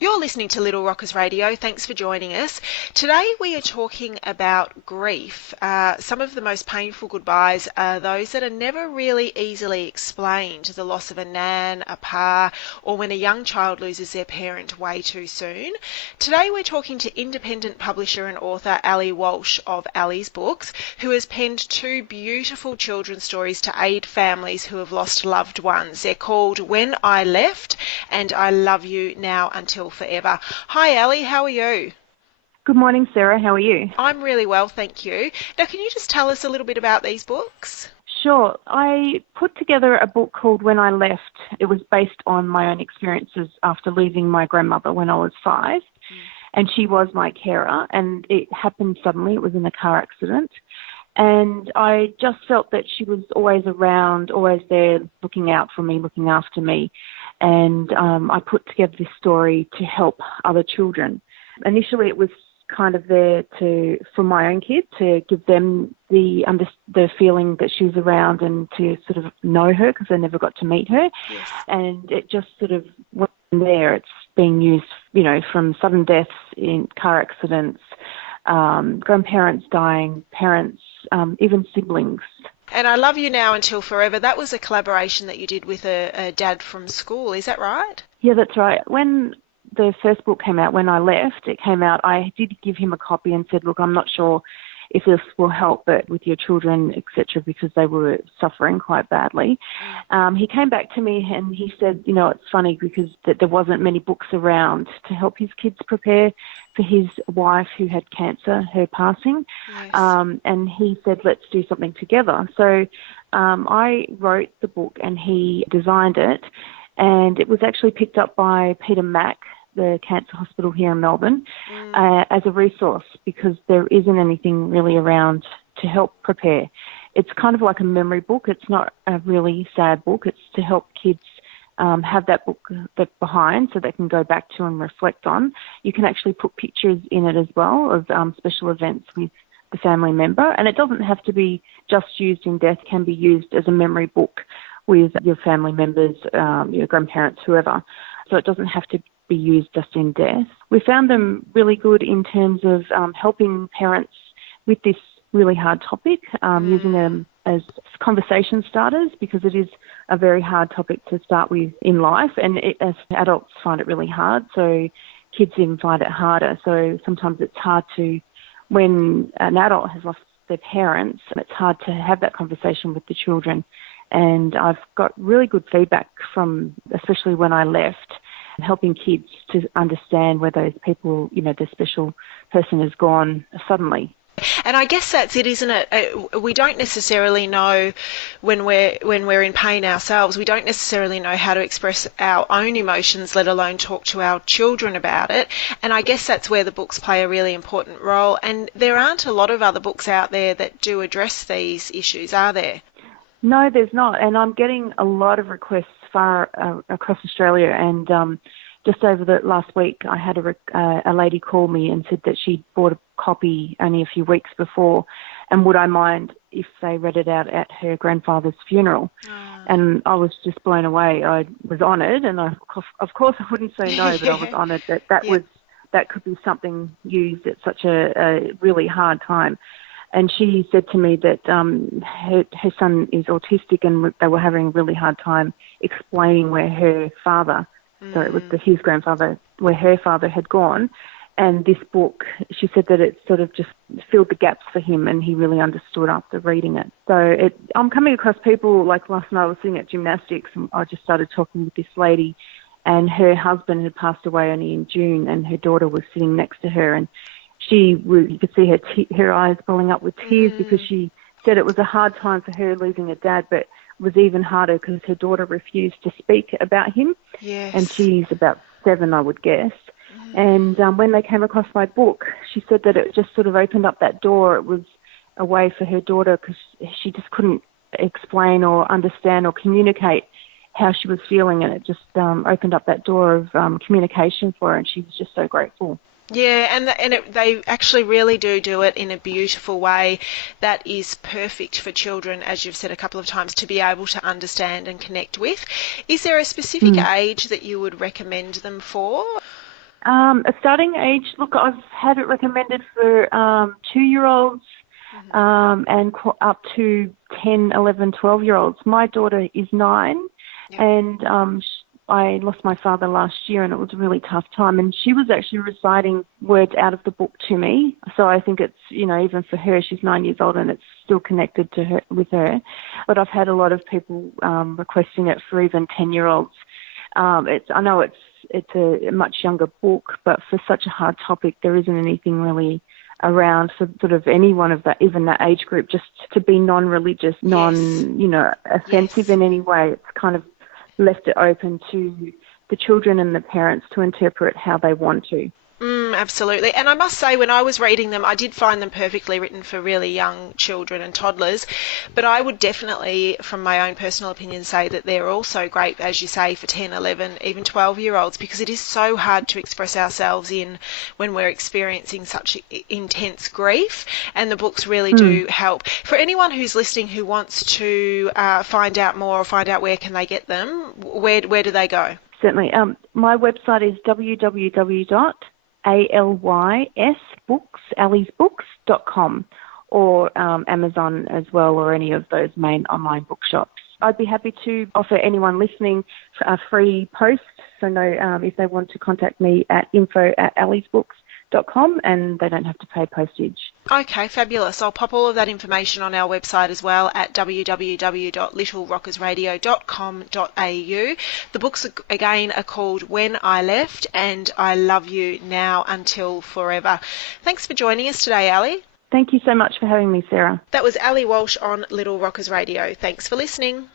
You're listening to Little Rockers Radio. Thanks for joining us. Today we are talking about grief. Some of the most painful goodbyes are those that are never really easily explained. The loss of a nan, a pa, or when a young child loses their parent way too soon. Today we're talking to independent publisher and author Ali Walsh of Ali's Books, who has penned two beautiful children's stories to aid families who have lost loved ones. They're called When I Left and I Love You Now Until Forever. Hi Ali, how are you? Good morning, Sarah. How are you? I'm really well, thank you. Now, can you just tell us a little bit about these books? Sure. I put together a book called When I Left. It was based on my own experiences after losing my grandmother when I was 5. And she was my carer, and it happened suddenly. It was in a car accident. And I just felt that she was always around, always there, looking out for me, looking after me. And I put together this story to help other children. Initially, it was kind of there for my own kids, to give them the feeling that she was around and to sort of know her, because I never got to meet her. Yes. And it just sort of went from there. It's being used, from sudden deaths in car accidents, grandparents dying, parents, even siblings. And I Love You Now Until Forever, that was a collaboration that you did with a dad from school, is that right? Yeah, that's right. When the first book came out, When I Left, it came out, I did give him a copy and said, look, I'm not sure if this will help but with your children, etc., because they were suffering quite badly. He came back to me and he said, it's funny because there wasn't many books around to help his kids prepare for his wife who had cancer, her passing. Yes. And he said, let's do something together. So I wrote the book and he designed it, and it was actually picked up by Peter Mack, the cancer hospital here in Melbourne, as a resource, because there isn't anything really around to help prepare. It's kind of like a memory book. It's not a really sad book. It's to help kids have that book behind so they can go back to and reflect on. You can actually put pictures in it as well of special events with the family member, and it doesn't have to be just used in death. It can be used as a memory book with your family members, your grandparents, whoever. So it doesn't have to be used just in death. We found them really good in terms of helping parents with this really hard topic, using them as conversation starters, because it is a very hard topic to start with in life, and as adults find it really hard, so kids even find it harder. So sometimes it's hard when an adult has lost their parents, it's hard to have that conversation with the children. And I've got really good feedback from, especially When I Left, helping kids to understand where those people, the special person has gone suddenly. And I guess that's it, isn't it? We don't necessarily know when we're in pain ourselves. We don't necessarily know how to express our own emotions, let alone talk to our children about it. And I guess that's where the books play a really important role. And there aren't a lot of other books out there that do address these issues, are there? No, there's not. And I'm getting a lot of requests far across Australia. And just over the last week, I had a lady call me and said that she'd bought a copy only a few weeks before, and would I mind if they read it out at her grandfather's funeral? And I was just blown away. I was honoured, and of course I wouldn't say no, but I was honoured that could be something used at such a really hard time. And she said to me that her son is autistic, and they were having a really hard time explaining where her father, so it was his grandfather, where her father had gone. And this book, she said that it sort of just filled the gaps for him, and he really understood after reading it. So I'm coming across people, like last night I was sitting at gymnastics, and I just started talking with this lady, and her husband had passed away only in June, and her daughter was sitting next to her, and you could see her eyes welling up with tears, because she said it was a hard time for her losing her dad, but it was even harder because her daughter refused to speak about him. Yes. And she's about 7, I would guess. And when they came across my book, she said that it just sort of opened up that door. It was a way for her daughter, because she just couldn't explain or understand or communicate how she was feeling, and it just opened up that door of communication for her, and she was just so grateful. Yeah, and they actually really do it in a beautiful way that is perfect for children, as you've said a couple of times, to be able to understand and connect with. Is there a specific age that you would recommend them for? A starting age, look, I've had it recommended for 2-year-olds and up to 10, 11, 12-year-olds. My daughter is 9, Yep. and I lost my father last year, and it was a really tough time. And she was actually reciting words out of the book to me. So I think it's, even for her, she's 9 years old, and it's still connected to her with her. But I've had a lot of people requesting it for even 10-year-olds. I know it's a much younger book, but for such a hard topic, there isn't anything really around for sort of anyone of that, even that age group, just to be non-religious, offensive in any way. It's kind of left it open to the children and the parents to interpret how they want to. Absolutely. And I must say, when I was reading them, I did find them perfectly written for really young children and toddlers. But I would definitely, from my own personal opinion, say that they're also great, as you say, for 10, 11, even 12-year-olds, because it is so hard to express ourselves in when we're experiencing such intense grief. And the books really do help. For anyone who's listening who wants to find out more or find out where can they get them, where do they go? Certainly. My website is www.alysbooks.com or Amazon as well, or any of those main online bookshops. I'd be happy to offer anyone listening a free post. So if they want to contact me at info@alysbooks.com, and they don't have to pay postage. Okay, fabulous. I'll pop all of that information on our website as well at www.littlerockersradio.com.au. The books, again, are called When I Left and I Love You Now Until Forever. Thanks for joining us today, Ali. Thank you so much for having me, Sarah. That was Ali Walsh on Little Rockers Radio. Thanks for listening.